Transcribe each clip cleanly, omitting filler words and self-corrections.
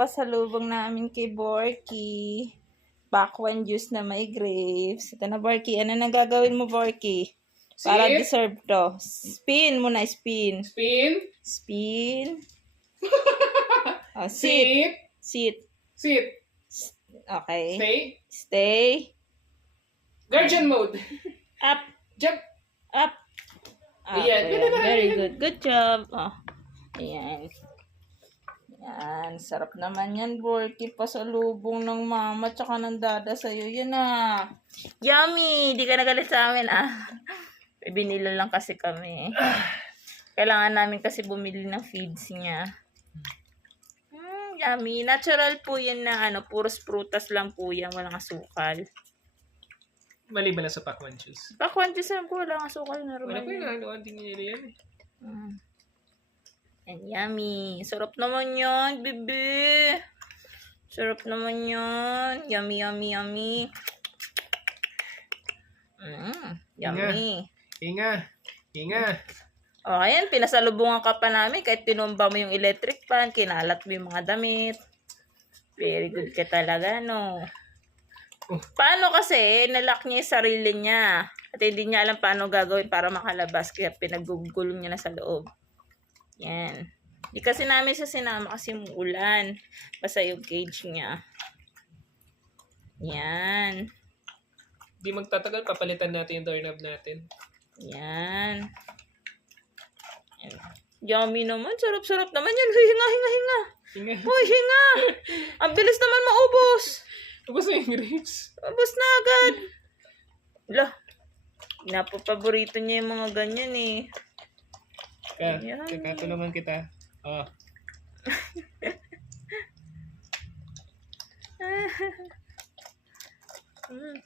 pasalubong namin kay Borky. Bakwan juice na may grapes. Ito na, Borky. Ano na gagawin mo, Borky? Para Sit. deserve to. Spin muna, spin. Spin. Spin. Oh, sit. Sit. Sit. Sit. Okay. Stay. Stay. Guardian mode. Up. Jump. Up. Ayan. Ayan. Very good. Good job. Oh. Ayan. Yan. Sarap naman yan, Borky. Pasalubong ng mama tsaka ng dada sa'yo. Yan na. Yummy! Di ka nagalit sa amin, ah. Binila lang kasi kami. Kailangan namin kasi bumili ng feeds niya. Yummy. Natural po yan na puros prutas lang po yan. Walang asukal. Mali ba lang sa Pakwan juice? Pakwan juice ko, walang asukal. Wala Normal ko yan. yung hindi nila yan eh. And yummy. Sarap naman yan, bebe. Sarap naman yan. Yummy, yummy, yummy. Yummy. Hinga. O, ayan, pinasalubungan ka pa namin kahit tinumba mo yung electric fan, kinalat mo yung mga damit. Very good ka talaga, no? Paano kasi, nalock niya yung sarili niya. At hindi niya alam paano gagawin para makalabas, kaya pinagugulong niya na sa loob. Yan. Di kasi namin siya sinama kasi umuulan. Basta yung cage niya. Yan. Di magtatagal, papalitan natin yung doorknob natin. Yan. Yummy naman. Sarap-sarap naman yan. Hinga. Hinga. Uy, hinga. Ang bilis naman maubos. Tapos na yung grapes. Ubos na agad. Lah. Napapaborito niya yung mga ganyan eh. Ayan. Kakatulungan kita. Oh.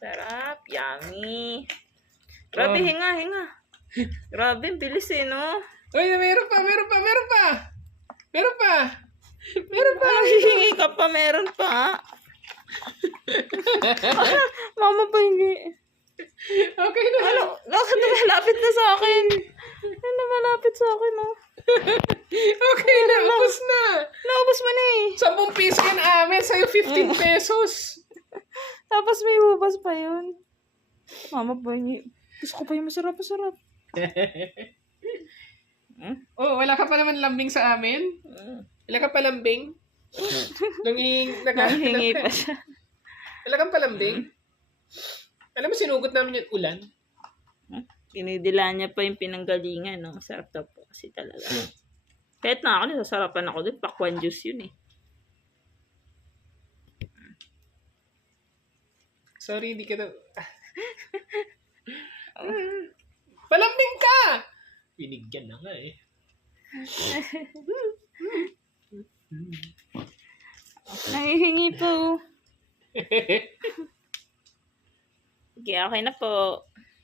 Sarap. Yummy. Grabe, hinga. Grabe, ang bilis eh, no? Uy, meron pa. Hihingi ka pa, meron pa. Mama pa hingi. Okay na. Bakit malapit na sa akin? Ano malapit sa akin, no? Okay na, ubos na. Naubos mo na eh. 10 piso yan amin, sa'yo 15 pesos. Tapos may ubas pa yun. Mama pa hingi. Gusto ko pa yung masarap. Oh, wala ka pa naman lambing sa amin? Wala ka pa lambing? Nanghingi pa siya. Wala kang palambing? Alam mo, sinugot namin yung ulan. Pinidila niya pa yung pinanggalingan, no? Sarap daw po kasi talaga. Kahit na ako, nasasarapan ako dun. Pakwan juice yun eh. Sorry, hindi ka daw... Palambing ka! Binigyan na nga eh. Nangihingi po. Sige, okay na po.